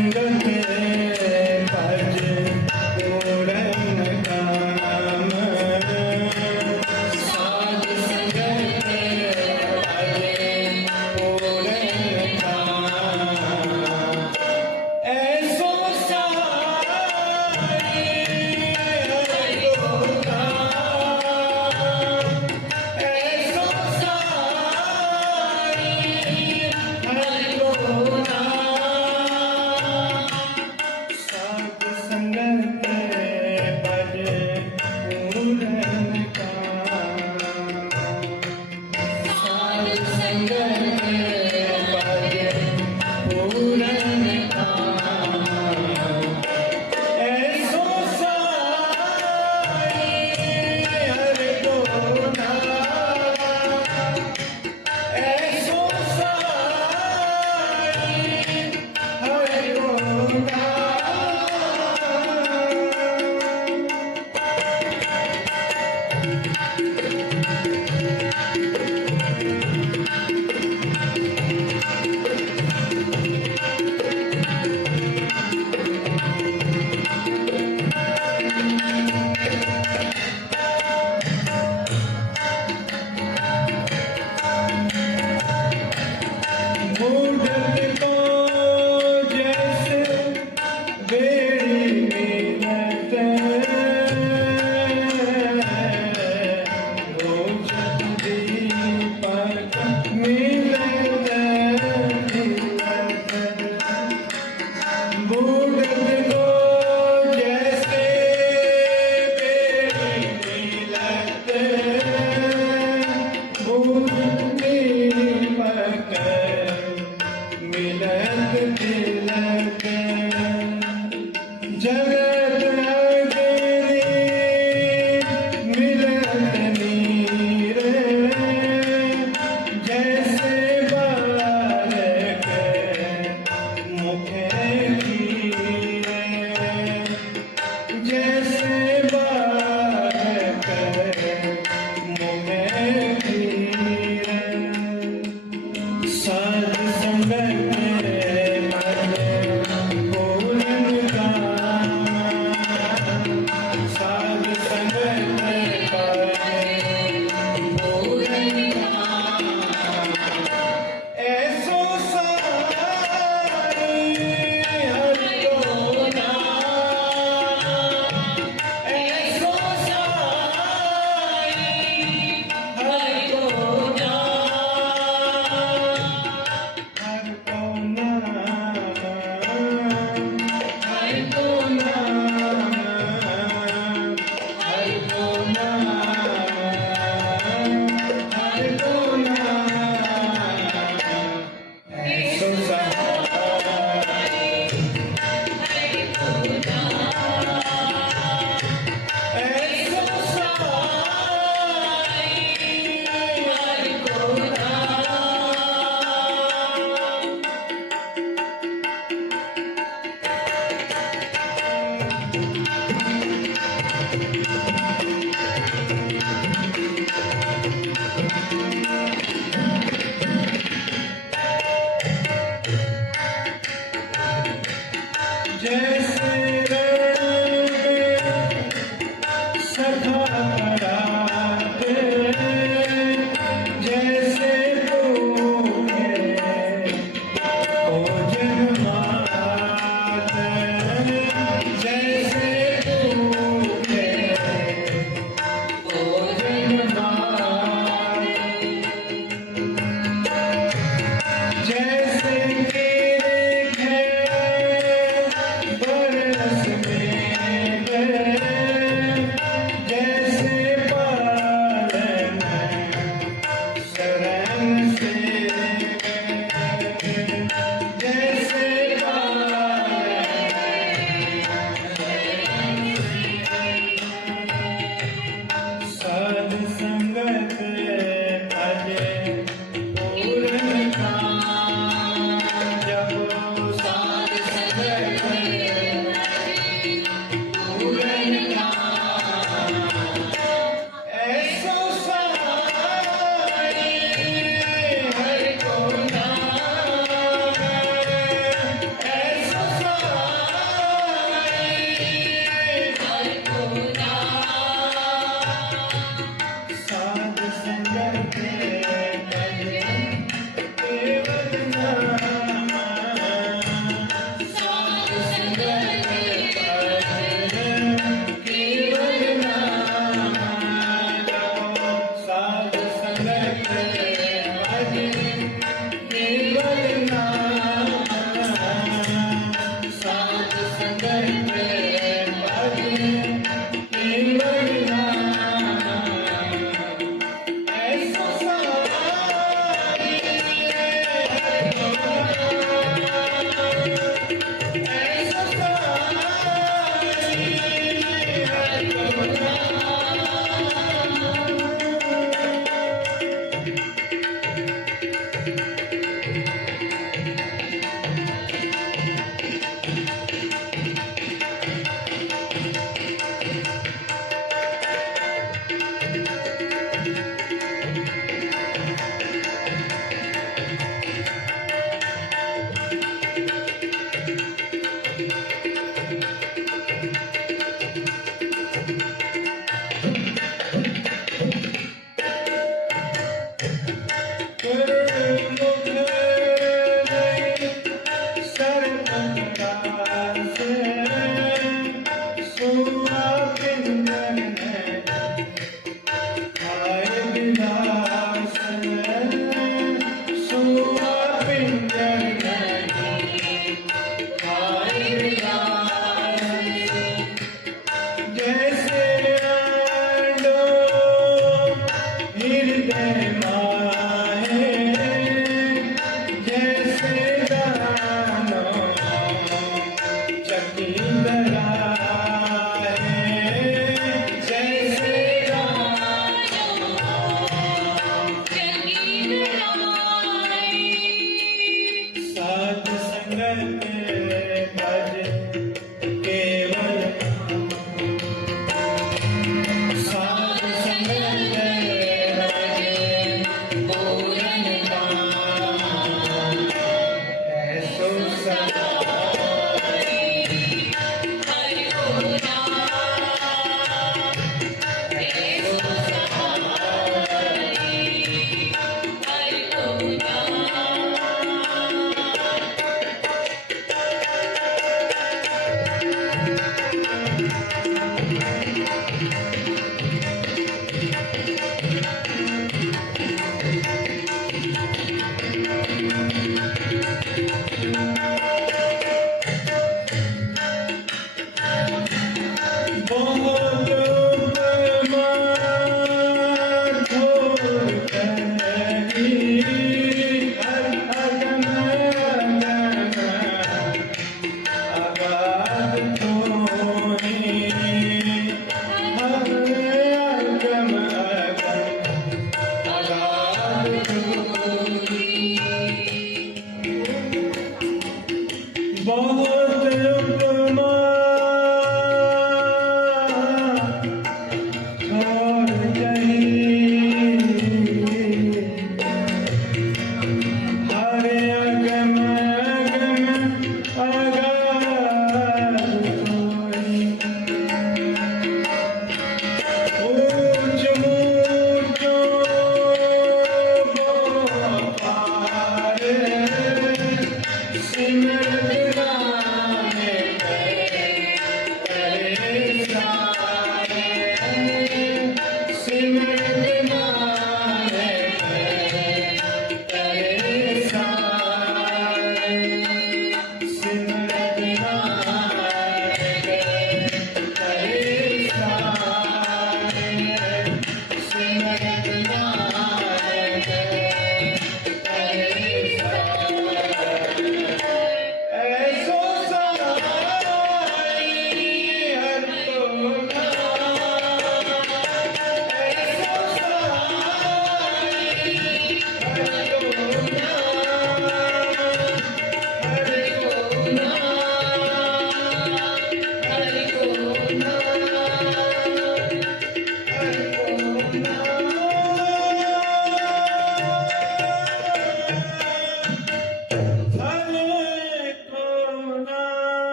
and again. Hold than